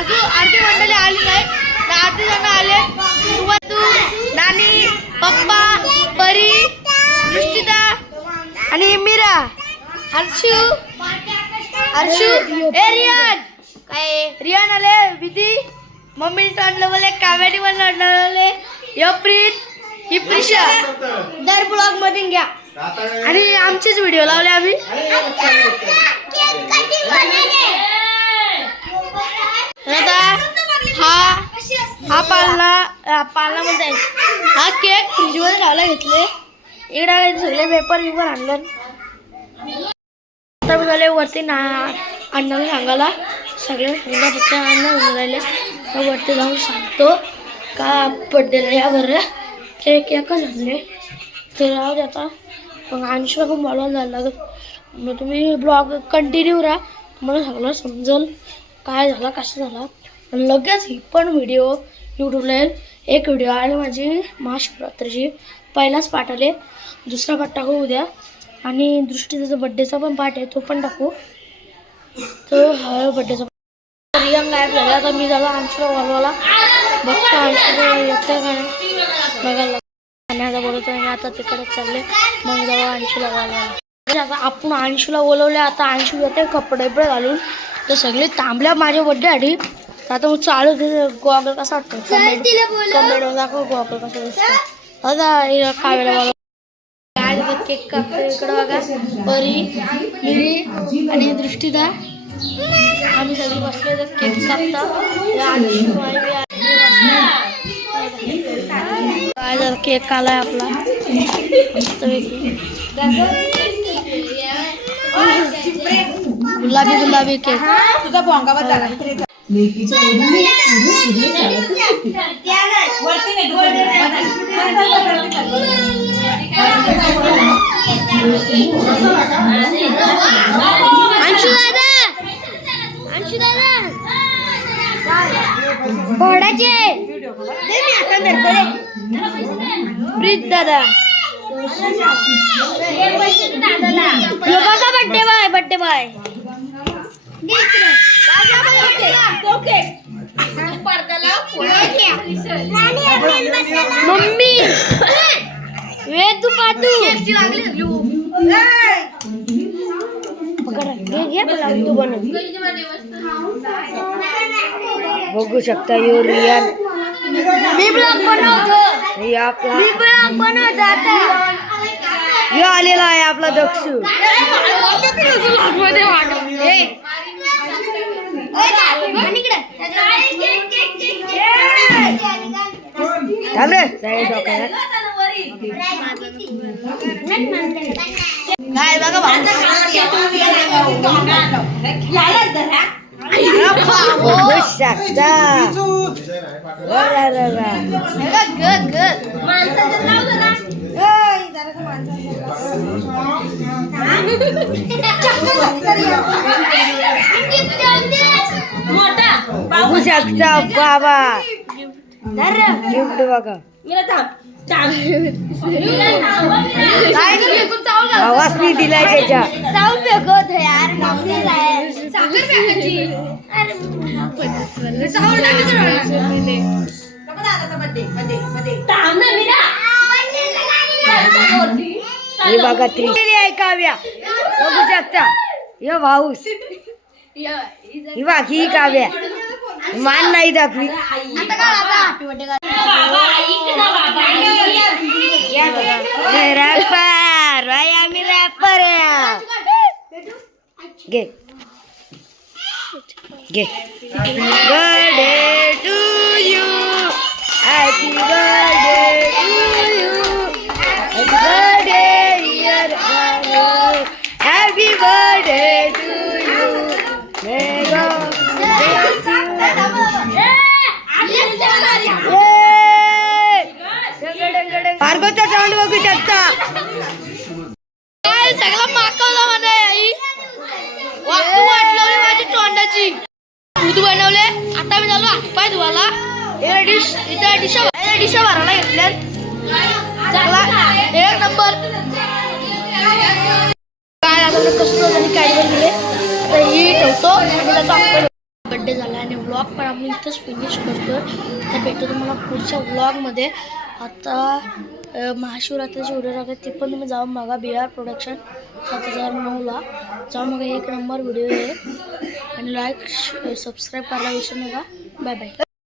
अजून अर्धी मंडळी आली नाही, तर अर्धी जण आले. तू, नानी, पप्पा, परी, दृष्टिता आणि मीरा, हर्षू, रियान, काय रियान आले, विधी, मम्मी आणलं कावेडी पण आणले, यप्रीत, ही प्रिशा दर ब्लॉग मध्ये घ्या. आणि आमचेच व्हिडिओ लावले आम्ही. हा पालना मध्ये हा केक फ्रीजमध्ये ठेवायला घेतले. इकडे सगळे पेपर आणले. झाले वरती अण्णाला सांगायला सगळे फक्त अण्णा घेऊन राहिले. तर वरती जाऊन सांगतो का बड्डेला या बरं केक एकच आणले. तर राहू दे आता. मग अंशला खूप बोलायला जायला लागत. मग तुम्ही ब्लॉग कंटिन्यू राहा, तुम्हाला सगळं समजेल काय झालं कसं झालं. आणि लगेच ही पण व्हिडिओ यूट्यूबला येईल. एक व्हिडिओ आली माझी महाशिवरात्रीची, पहिलाच पार्ट आले, दुसरा पार्ट टाकू उद्या. आणि दृष्टीचा बड्डेचा पण पार्ट आहे, तो पण टाकू. तो हा बड्डेचा रियांग गायब झाला. आता मी झाला अंशला बोलवायला बघतो अंशला येतं काय बघायला. आणि आता बोलतो मी आता तिकडे चालले. मग जाऊ अंशूला बोलवायला. आता आपण अंशूला बोलवले. आता अंशू येते कपडे पण घालून. तर सगळे थांबल्या माझ्या बड्डेसाठी. आता मग चालू गोगल कसा वाटतो कमेंट दाखव. गोगल कसा दिसतो आता खायला बोलव. केक कापतो इकडं बघा. परी, मिरी आणि दृष्टीदा आम्ही सगळी बसले तर केक कापता. काय जर केक आलाय आपला गुलाबी गुलाबी केक. तुझा भोंगा बघा. अंशु दादा घोडाचे प्रीत दादा बड्डे बाय मम्मी वेदू पातू बघू शकता यो रियान. मी ब्लॉग बनवतो. यो आलेला आहे आपला दक्षू. काय बघा बघू शकता बाबा गिफ्ट बघा. आवाज नाही दिलाय त्याच्या. चावून फेकत यार हे बघा त्रिशेली आहे काव्या. बघू शकता यो भाऊस. ही बाकी काव्या मान नाही दाखवी. रॅपर भाई आम्ही रॅपर घे घे. Birthday to you, happy birthday to you, happy birthday dear भाऊ, happy birthday to you. May God bless you. भार्गवचा तोंड बघू शकता. काय सगळा माकवला मला आई. वाटू वाटलं माझी तोंडाची. दूध बनवले. आता मी झालो हातपाय धुवायला. डिशा भरायला घेतल्यात. चांगला एक नंबर. काय आता कसं त्यांनी काय दिले. आता ही ठेवतो. बड्डे झाला आणि व्लॉग पण आपण इथंच फिनिश करतो. तर भेटतो तुम्हाला पुढच्या व्लॉगमध्ये. आता महाशिवरात्रीचे व्हिडिओ टाकले ते पण तुम्ही जाऊन बघा. BR प्रोडक्शन 7009ला जाऊन बघा. 1 नंबर व्हिडिओ आहे. आणि लाईक सबस्क्राईब करायला विसरू नका. Bye bye.